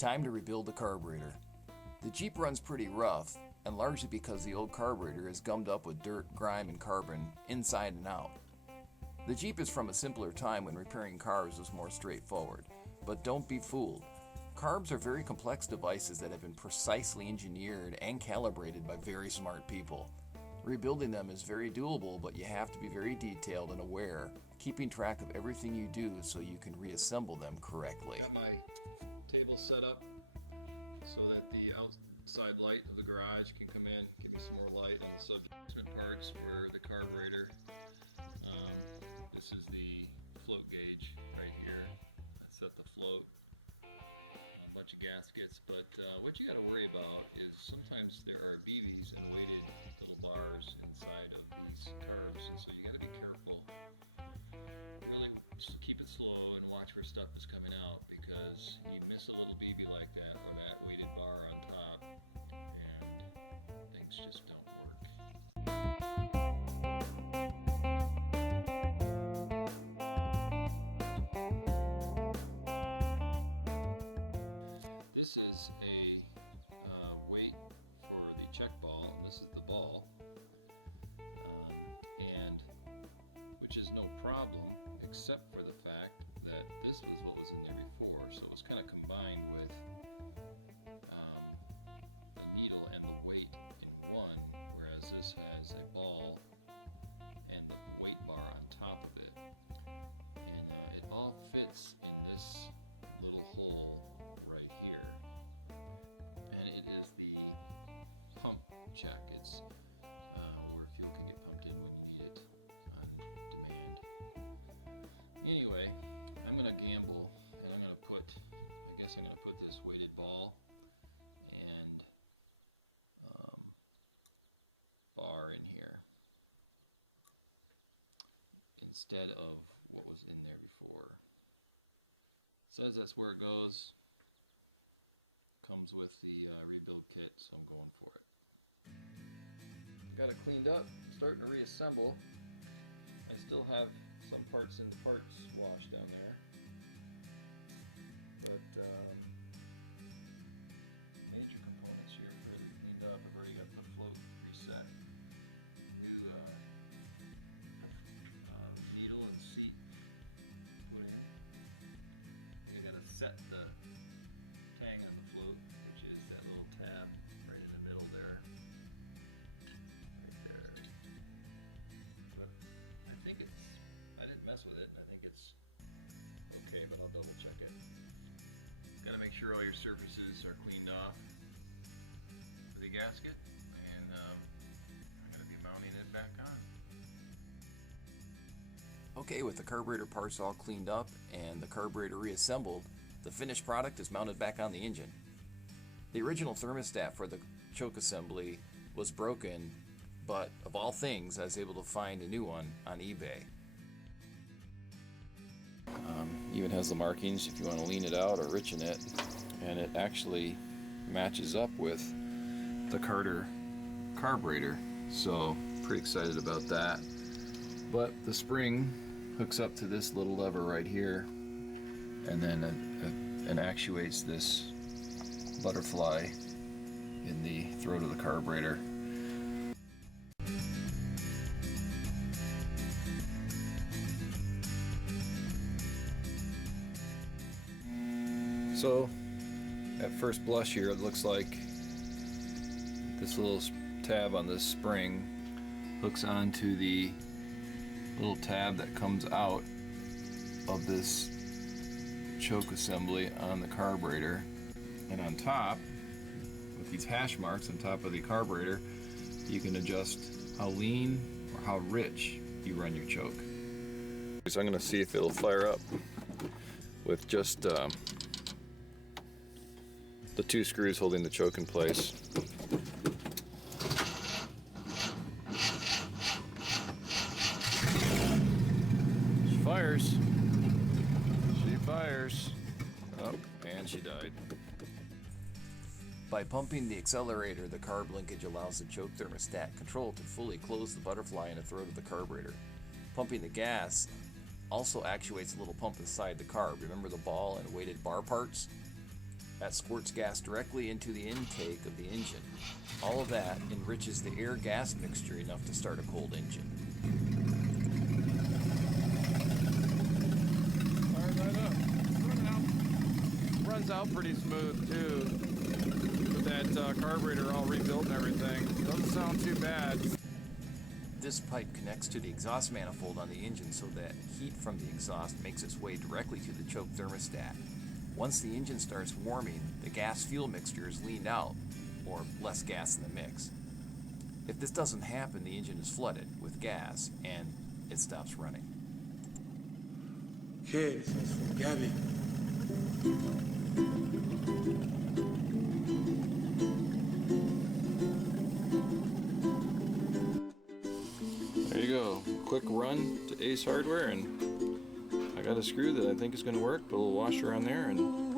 Time to rebuild the carburetor. The Jeep runs pretty rough, and largely because the old carburetor is gummed up with dirt, grime, and carbon inside and out. The Jeep is from a simpler time when repairing cars was more straightforward, but don't be fooled. Carbs are very complex devices that have been precisely engineered and calibrated by very smart people. Rebuilding them is very doable, but you have to be very detailed and aware, keeping track of everything you do so you can reassemble them correctly. Got my table set up so that the outside light of the garage can come in, give me some more light, and so adjustment parts for the carburetor. This is the float gauge right here. I set the float, a bunch of gaskets, but what you got to worry about is sometimes there are BBs and weighted little bars inside of these carbs, and so you got to be careful. Really just keep it slow and watch where stuff is coming out, because you miss a little BB like that on that weighted bar on top and things just don't work. This is a weight for the check ball. This is the ball, and which is no problem, except for the fact that this was what was in there before, so it was kind of combined with the needle and the weight in one, whereas this has a ball and the weight bar on top of it, and it all fits in this little hole right here, and it is the pump check. It's where fuel can get pumped in when you need it on demand. Anyway, I'm going to gamble, and I'm going to put, I guess I'm going to put this weighted ball and bar in here instead of what was in there before. It says that's where it goes. Comes with the rebuild kit, so I'm going for it. Got it cleaned up, starting to reassemble. I still have some parts in the parts wash down there, but major components here are fairly cleaned up. I've already got the float reset, new needle and seat put in. I gotta set the tang on the float, which is that little tab right in the middle there. Right there. But I think it's, I didn't mess with it, I think it's okay, but I'll double check it. Gotta make sure all your surfaces are cleaned off for the gasket, and I'm gonna be mounting it back on. Okay, with the carburetor parts all cleaned up and the carburetor reassembled, the finished product is mounted back on the engine. The original thermostat for the choke assembly was broken, but of all things, I was able to find a new one on eBay. Even has the markings if you want to lean it out or richen it, and it actually matches up with the Carter carburetor, so pretty excited about that. But the spring hooks up to this little lever right here, and then it actuates this butterfly in the throat of the carburetor. So at first blush here, it looks like this little tab on this spring hooks onto the little tab that comes out of this choke assembly on the carburetor, and on top with these hash marks on top of the carburetor, you can adjust how lean or how rich you run your choke. So I'm going to see if it'll fire up with just the two screws holding the choke in place. She fires. She fires. Oh, and she died. By pumping the accelerator, the carb linkage allows the choke thermostat control to fully close the butterfly in the throat of the carburetor. Pumping the gas also actuates a little pump inside the carb. Remember the ball and weighted bar parts? That squirts gas directly into the intake of the engine. All of that enriches the air-gas mixture enough to start a cold engine. Fire that up. Run out. Runs out pretty smooth too. With that carburetor all rebuilt and everything. Doesn't sound too bad. This pipe connects to the exhaust manifold on the engine so that heat from the exhaust makes its way directly to the choke thermostat. Once the engine starts warming, the gas-fuel mixture is leaned out, or less gas in the mix. If this doesn't happen, the engine is flooded with gas and it stops running. Okay, this is from Gabby. There you go. Quick run to Ace Hardware, and I got a screw that I think is going to work. Put a little washer on there, and